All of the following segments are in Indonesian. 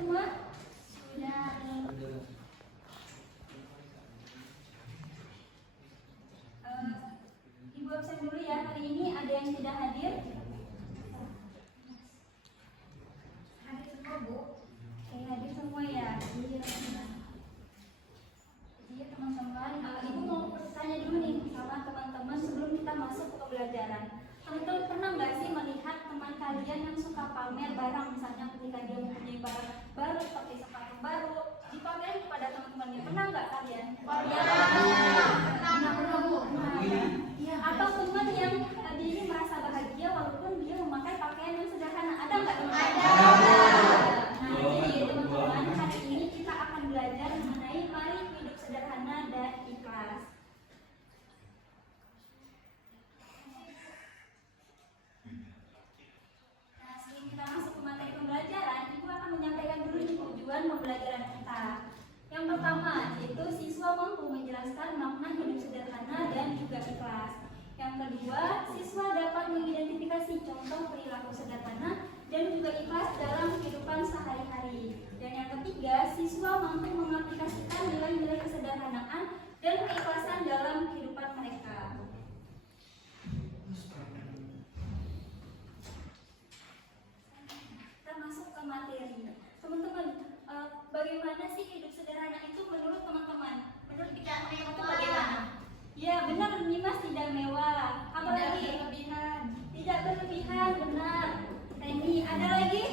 semua? Sudah. Ibu absen dulu ya, hari ini ada yang tidak hadir? Hadir semua, Bu? Hadir semua ya? Iya. Jadi teman-teman, Ibu mau tanya dulu nih sama teman-teman sebelum kita masuk ke pembelajaran. Teman-teman pernah nggak sih melihat teman kalian yang suka pamer barang, misalnya ketika dia mempunyai barang baru seperti sepatu baru, dipamerin kepada teman-temannya? Pernah nggak kalian? Pernah, Bu. Ya, atau teman yang dia ini merasa bahagia walaupun dia memakai pakaian yang sederhana, ada nggak teman-teman? Nah, jadi teman-teman, hari ini kita akan belajar mengenai mari hidup sederhana dan ikhlas. Nah, sebelum kita masuk ke materi pembelajaran, Ibu akan menyampaikan dulu nih tujuan pembelajaran kita. Yang pertama, yaitu siswa mampu menjelaskan makna hidup sederhana dan juga ikhlas. Yang kedua, siswa dapat mengidentifikasi contoh perilaku sederhana dan juga ikhlas dalam kehidupan sehari-hari. Dan yang ketiga, siswa mampu mengaplikasikan nilai-nilai kesederhanaan dan keikhlasan dalam kehidupan mereka. Kita masuk ke materi. Teman-teman, bagaimana sih hidup sederhana itu menurut teman-teman? Menurut pikiran teman-teman itu bagaimana? Ya benar, Nimas, tidak mewah. Apalagi? Tidak berlebihan. Tidak berlebihan, benar. Ini ada lagi?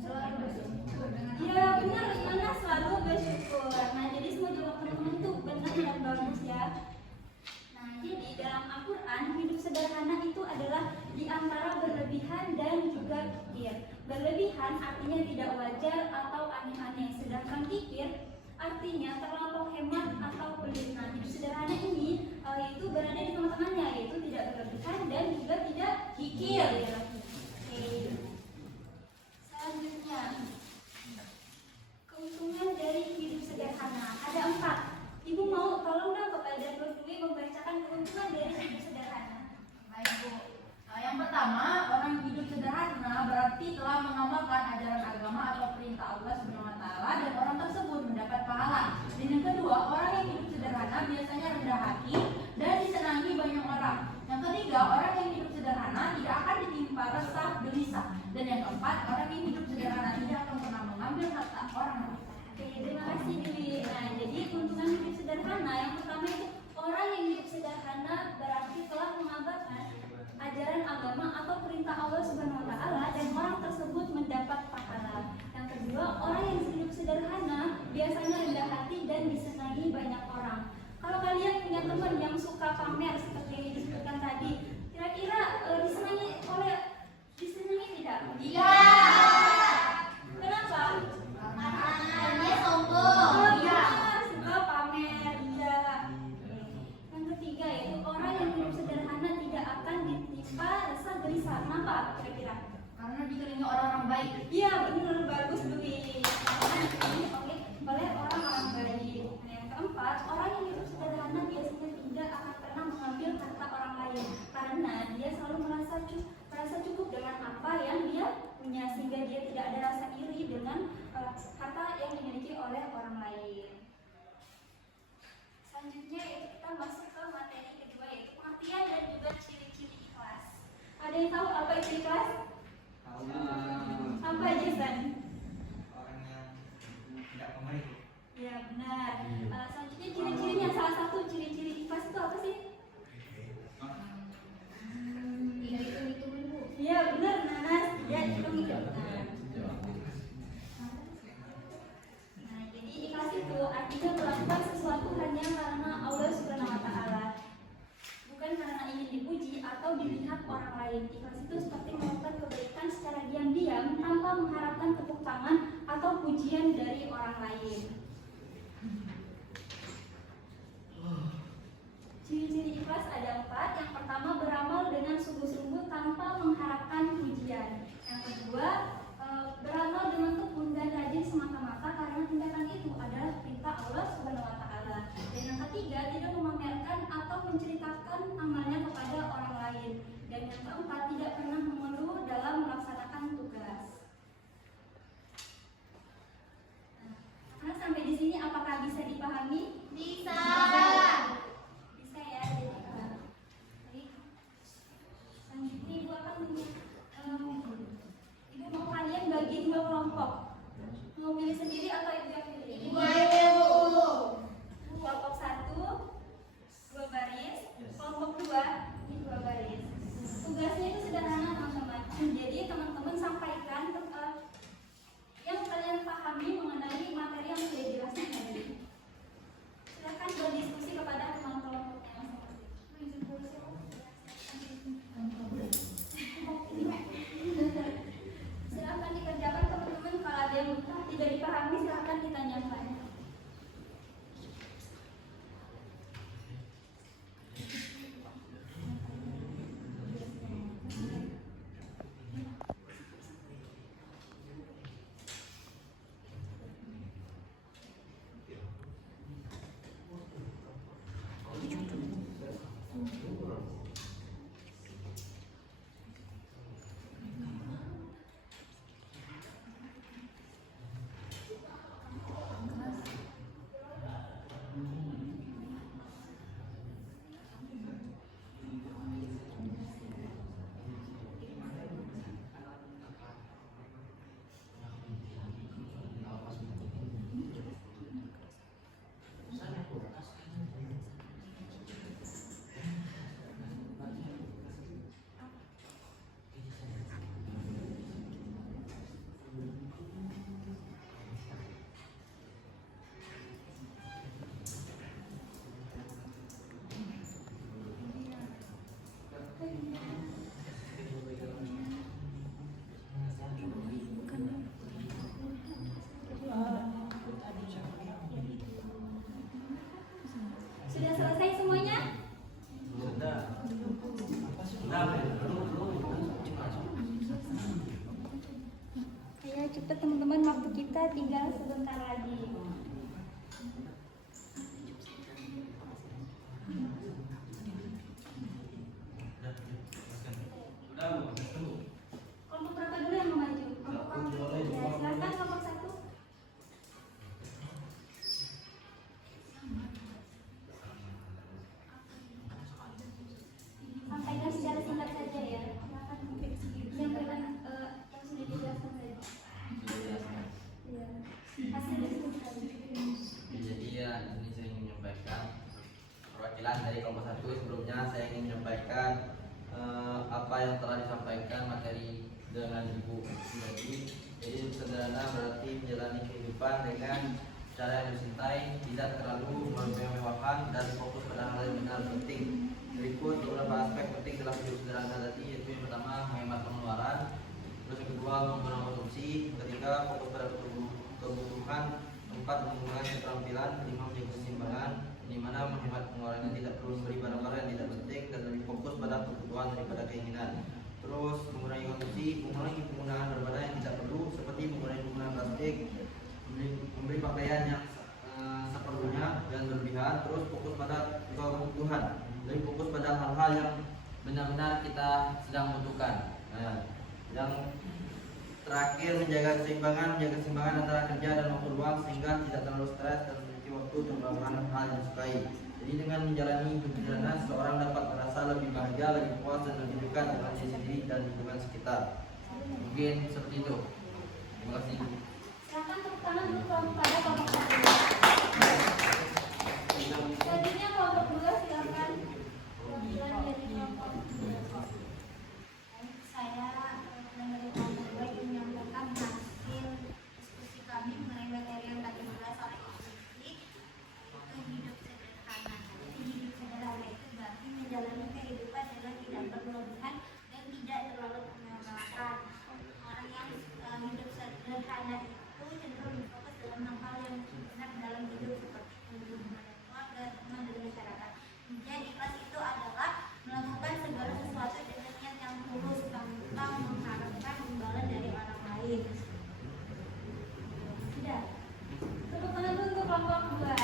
Selalu bersyukur. Ya benar, Mana selalu bersyukur. Nah, jadi semua jawaban teman-teman itu benar dan bagus ya. Nah, jadi dalam Al-Quran, hidup sederhana itu adalah di antara berlebihan dan juga kikir. Berlebihan artinya tidak wajar atau aneh-aneh, sedangkan kikir artinya terlampau hemat atau pelit. Nah, hidup sederhana ini itu berada di tengah-tengahnya, yaitu tidak berlebihan dan juga tidak kikir ya. Oke. Selanjutnya, keuntungan dari hidup sederhana ada 4. Ibu mau tolong dong kepada Prof. Dwi membacakan keuntungan dari hidup sederhana. Baik, Bu. Yang pertama, orang hidup sederhana berarti telah mengamalkan ajaran agama atau perintah Allah Subhanahu wa taala dan orang tersebut mendapat pahala. Dan yang kedua, orang yang hidup sederhana biasanya rendah hati dan disenangi banyak orang. Yang ketiga, orang yang hidup sederhana tidak akan ditimpa resah gelisah. Dan yang keempat, orang yang hidup sederhana tidak akan pernah mengambil harta orang lain. Oke, terima kasih Dewi. Nah, jadi keuntungan hidup sederhana yang pertama itu orang yang hidup sederhana berarti telah mengamalkan ajaran agama atau perintah Allah Subhanahu wa taala dan orang tersebut mendapat pahala. Yang kedua, orang yang hidup sederhana biasanya rendah hati dan disenangi banyak orang. Kalau kalian punya teman yang suka pamer seperti yang disebutkan tadi, kira-kira disenangi tidak? Iya. Kenapa? Karena sombong. Iya, suka pamer. Iya. Yang ketiga yaitu orang yang hidup sederhana tidak akan ditimpa rasa gelisah. Kenapa kira-kira? Karena dikelilingi orang-orang baik. Iya, benar, bagus Dwi. Karena dikelilingi oleh orang-orang baik. Nah, yang keempat, orang yang hidup sederhana biasanya tidak akan pernah mengambil harta orang lain karena dia selalu merasa cukup dengan apa yang dia punya, sehingga dia tidak ada rasa iri dengan harta yang dimiliki oleh orang lain. Selanjutnya yaitu kita masuk ke materi kedua, yaitu pengertian dan juga ciri-ciri ikhlas. Ada yang tahu apa itu ikhlas? Apa aja, San? Orang yang tidak pemerintah. Ya benar. Selanjutnya ciri-cirinya, salah satu ciri-ciri ikhlas itu apa sih? Hitung-hitung Bu. Iya benar, Nanas. Ya, hitung-hitung. Nah, jadi ikhlas itu artinya melakukan sesuatu hanya karena Allah Subhanahu wa taala. Bukan karena ingin dipuji atau dilihat orang lain. Ikhlas itu seperti melakukan kebaikan secara diam-diam tanpa mengharapkan tepuk tangan atau pujian dari orang lain. Ciri-ciri ikhlas ada 4. Yang pertama, beramal dengan sungguh-sungguh tanpa mengharapkan pujian. Yang kedua, beramal dengan tekun dan rajin semata-mata karena tindakan itu adalah perintah Allah Subhanahu wa taala. Dan yang ketiga, tidak memamerkan atau menceritakan amalnya kepada orang lain. Dan yang keempat, tidak pernah mengeluh dalam melaksanakan tugas. tinggal sebentar lagi. Kelompok berapa dulu yang mau maju? Ya, silakan kelompok 1. Sampaikan secara singkat saja ya. Yang berkenan yang sudah dijelaskan tadi. Iya. Hasil diskusi. Jadi ya ini saya ingin menyampaikan perwakilan dari kelompok 1. Sebelumnya saya ingin menyampaikan apa yang telah disampaikan materi dengan Ibu. Jadi hidup sederhana berarti menjalani kehidupan dengan cara yang dicintai, tidak terlalu mewah-mewahan dan fokus pada hal yang benar penting. Berikut beberapa aspek penting dalam hidup sederhana tadi, yaitu yang pertama menghemat pengeluaran, terus yang kedua menggunakan konsumsi, yang ketiga fokus pada kebutuhan, keempat menggunakan keterampilan, kelima menjaga keseimbangan, di mana menghemat pengeluaran tidak perlu memberi barang-barang yang tidak penting dan lebih fokus pada kebutuhan daripada keinginan. Terus mengurangi konsumsi, mengurangi penggunaan barang-barang yang tidak perlu seperti mengurangi penggunaan plastik, memberi pakaian yang seperlunya dan berlebihan. Terus fokus pada kebutuhan, lebih fokus pada hal-hal yang benar-benar kita sedang butuhkan. Yang terakhir menjaga keseimbangan antara kerja dan waktu luang sehingga tidak terlalu stres dan memiliki waktu untuk melakukan hal yang disukai. Jadi dengan menjalani hidup sederhana, seseorang dapat merasa lebih bahagia, lebih puas dan lebih dekat dengan diri sendiri dan lingkungan sekitar. Mungkin seperti itu. Terima kasih. Silakan tepuk tangan dulu pada kelompok 1. Selanjutnya kelompok 2 silakan. Perwakilan dari kelompok 2. Saya dari kelompok 2 ingin menyampaikan hasil diskusi kami mengenai materi yang tadi dibahas oleh Ibu Siti, yaitu hidup sederhana. Jadi hidup sederhana itu berarti menjalani kehidupan dengan tidak berlebihan dan tidak terlalu mewah-mewahan. Orang yang hidup sederhana itu cenderung berfokus dalam hal-hal yang benar dalam hidup seperti hubungan keluarga, teman, dan masyarakat. Jadi kelas itu adalah melakukan segala sesuatu dengan niat yang tulus tanpa mengharapkan imbalan dari orang lain. Sudah. Tepuk tangan dulu untuk kelompok 2. Nah,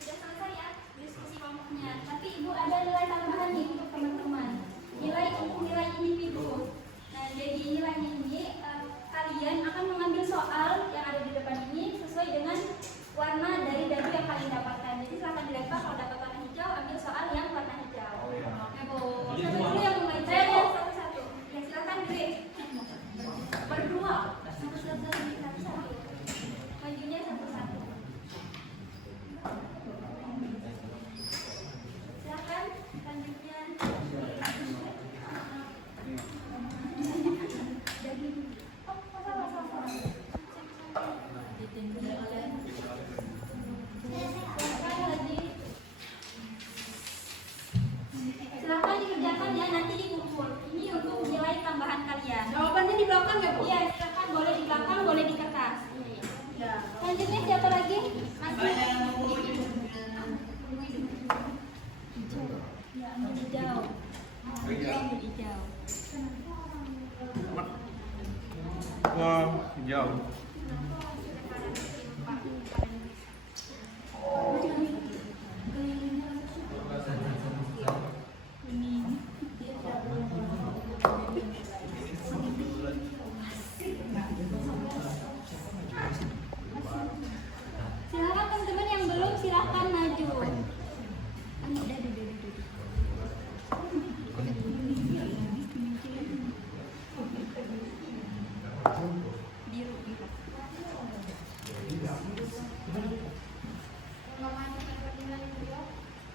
sudah selesai ya diskusi kelompoknya. Tapi Ibu ada nilai tambahan nih untuk teman-teman. Nilai untuk nilai individu. Nah, jadi nilainya ini kalian akan mengambil soal yang ada di depan ini sesuai dengan warna dari dadu yang kalian dapatkan. Jadi silakan dilempar, kalau dapat warna hijau ambil soal yang warna hijau. Oke, Bu. Satu dulu yang mulai. Saya lihat satu-satu. Ya, silakan Grace. Berdua. Satu-satu. Majunya satu-satu. Silakan selanjutnya. Silakan dikerjakan ya, nanti dikumpul. Ini untuk nilai tambahan kalian. Jawabannya di belakang ya, Bu? Iya, silakan boleh di belakang, boleh di kertas. Selanjutnya siapa lagi? Masih. Ya, ambil hijau. Ambil hijau. Wah, hijau. Silakan teman-teman yang belum silakan maju.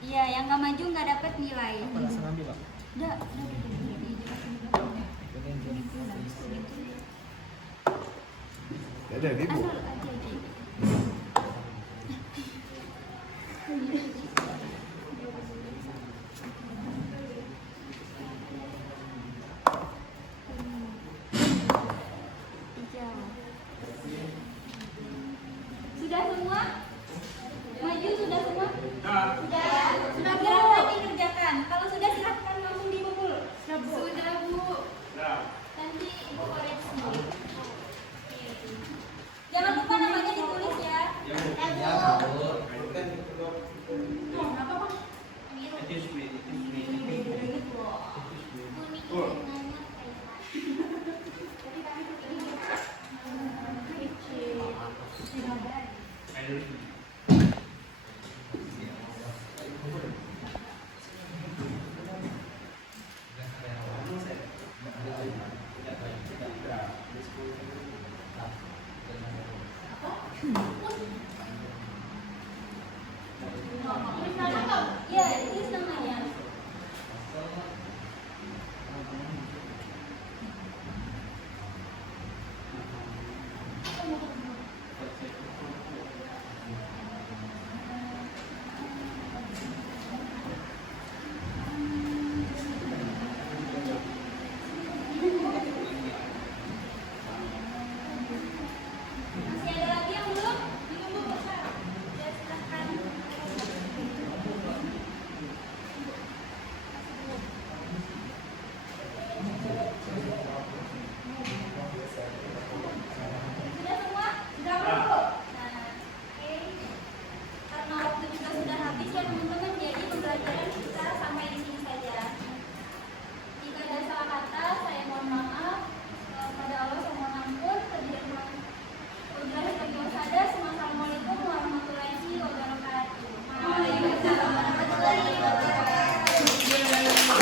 Iya, yang nggak maju nggak dapat nilai. Udah. Ada ibu. Asal aja, Ji. Hijau. Sudah semua? Maju sudah semua? Sudah ya? Sudah silakan dikerjakan. Kalau sudah silakan langsung dikumpul. Sudah Bu. Nanti Ibu koreksi. Ya, tulis namanya. Kamu